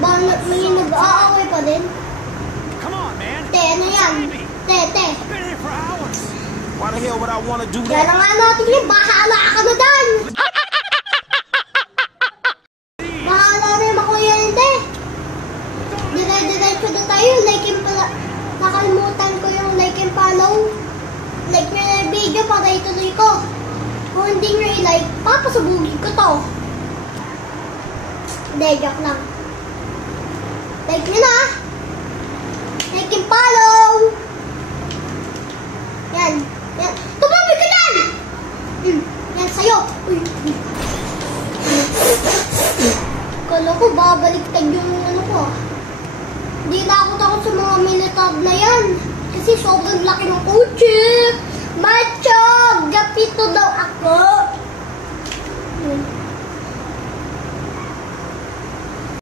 Bakit may nag-aaway pa din? Come on, man. Te, ano yan? Te. I've been here for hours. Why the hell would I want to do Kaya that? na nga natin yun, bahala ka na dan! Bahala na yung makuya yun, te. Dire-diretso na tayo, like yung pala, nakalimutan ko yung like and follow. Like nyo na yung video para ituloy ko. Kung hindi nyo i-like, papasabugin ko to. Hindi, joke lang. Like nyo na. Like and follow. Yan. Yan. Tumabig ka yan! Yan, sa'yo. Uy. Kala ko, babaliktad yung ano ko. Hindi na ako takot sa mga militar na yan. Kasi sobrang laki ng kotse. Macho! Gapito daw ako.